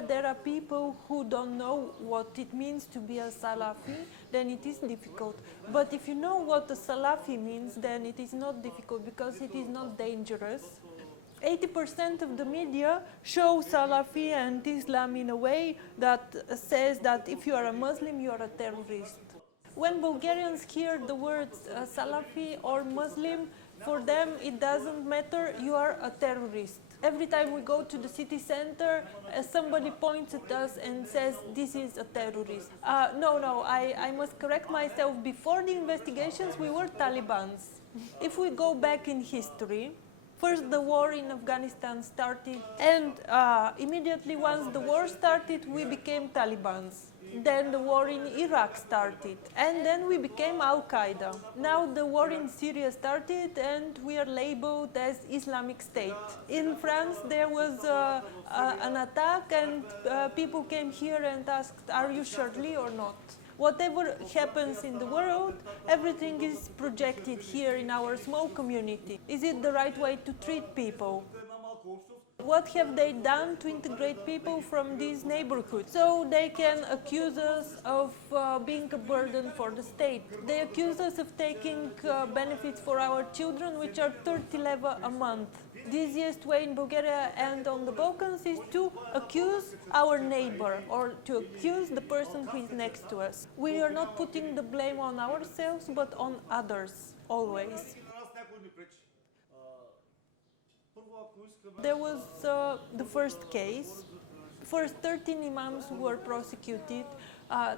Bulgaria there are people who don't know what it means to be a Salafi, then it is difficult. But if you know what a Salafi means, then it is not difficult because it is not dangerous. 80% of the media show Salafi and Islam in a way that says that if you are a Muslim, you are a terrorist. When Bulgarians hear the words Salafi or Muslim, for them it doesn't matter, you are a terrorist. Every time we go to the city center, somebody points at us and says, this is a terrorist. No, I must correct myself. Before the investigations, we were Talibans. If we go back in history, first the war in Afghanistan started, and immediately once the war started, we became Talibans. Then the war in Iraq started, and then we became Al-Qaeda. Now the war in Syria started, and we are labeled as Islamic State. In France, there was an attack, and people came here and asked, are you Charlie or not? Whatever happens in the world, everything is projected here in our small community. Is it the right way to treat people? What have they done to integrate people from these neighborhoods? So they can accuse us of being a burden for the state. They accuse us of taking benefits for our children, which are 30 leva a month. The easiest way in Bulgaria and on the Balkans is to accuse our neighbor or to accuse the person who is next to us. We are not putting the blame on ourselves, but on others, always. There was the first case. First 13 imams were prosecuted.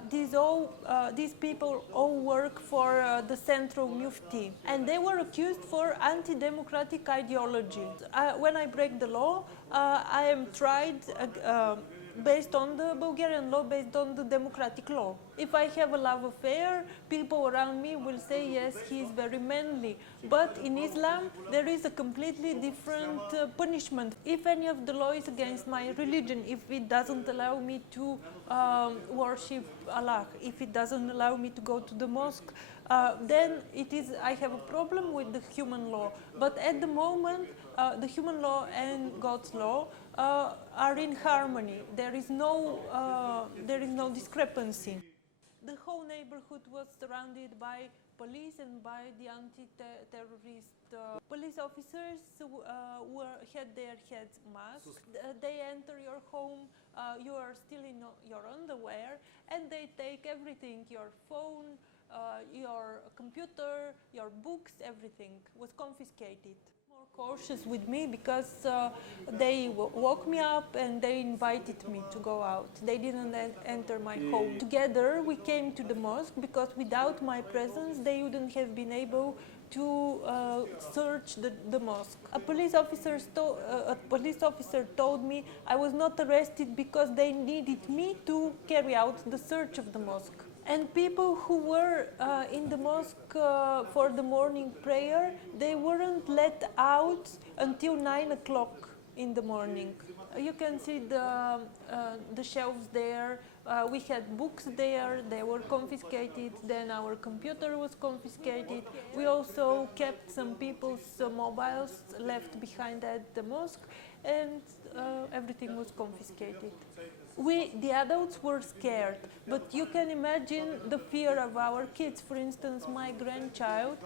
These people all work for the central mufti, and they were accused for anti-democratic ideology. When I break the law, I am tried based on the Bulgarian law, based on the democratic law. If I have a love affair, people around me will say, yes, he is very manly. But in Islam, there is a completely different punishment. If any of the law is against my religion, if it doesn't allow me to worship Allah, if it doesn't allow me to go to the mosque, then I have a problem with the human law. But at the moment, the human law and God's law are in harmony. There is no discrepancy. The whole neighborhood was surrounded by police and by the anti-terrorist police officers had their heads masked. They enter your home, you are still in your underwear, and they take everything, your phone, your computer, your books, everything was confiscated. More cautious with me because they woke me up and they invited me to go out. They didn't enter my home. Together we came to the mosque because without my presence they wouldn't have been able to search the mosque. A police officer told me I was not arrested because they needed me to carry out the search of the mosque. And people who were in the mosque for the morning prayer, they weren't let out until 9 o'clock in the morning. You can see the shelves there. We had books there, they were confiscated, then our computer was confiscated. We also kept some people's mobiles left behind at the mosque, and everything was confiscated. We, the adults, were scared, but you can imagine the fear of our kids. For instance, my grandchild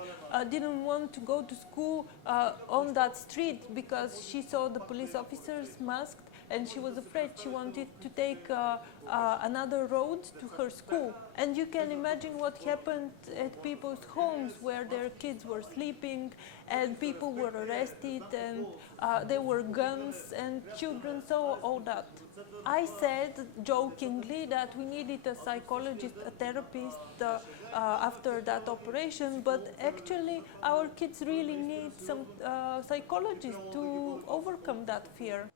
didn't want to go to school on that street because she saw the police officers masked, and she was afraid. She wanted to take another road to her school. And you can imagine what happened at people's homes where their kids were sleeping and people were arrested and there were guns and children saw all that. I said jokingly that we needed a psychologist, a therapist after that operation, but actually our kids really need some psychologist to overcome that fear.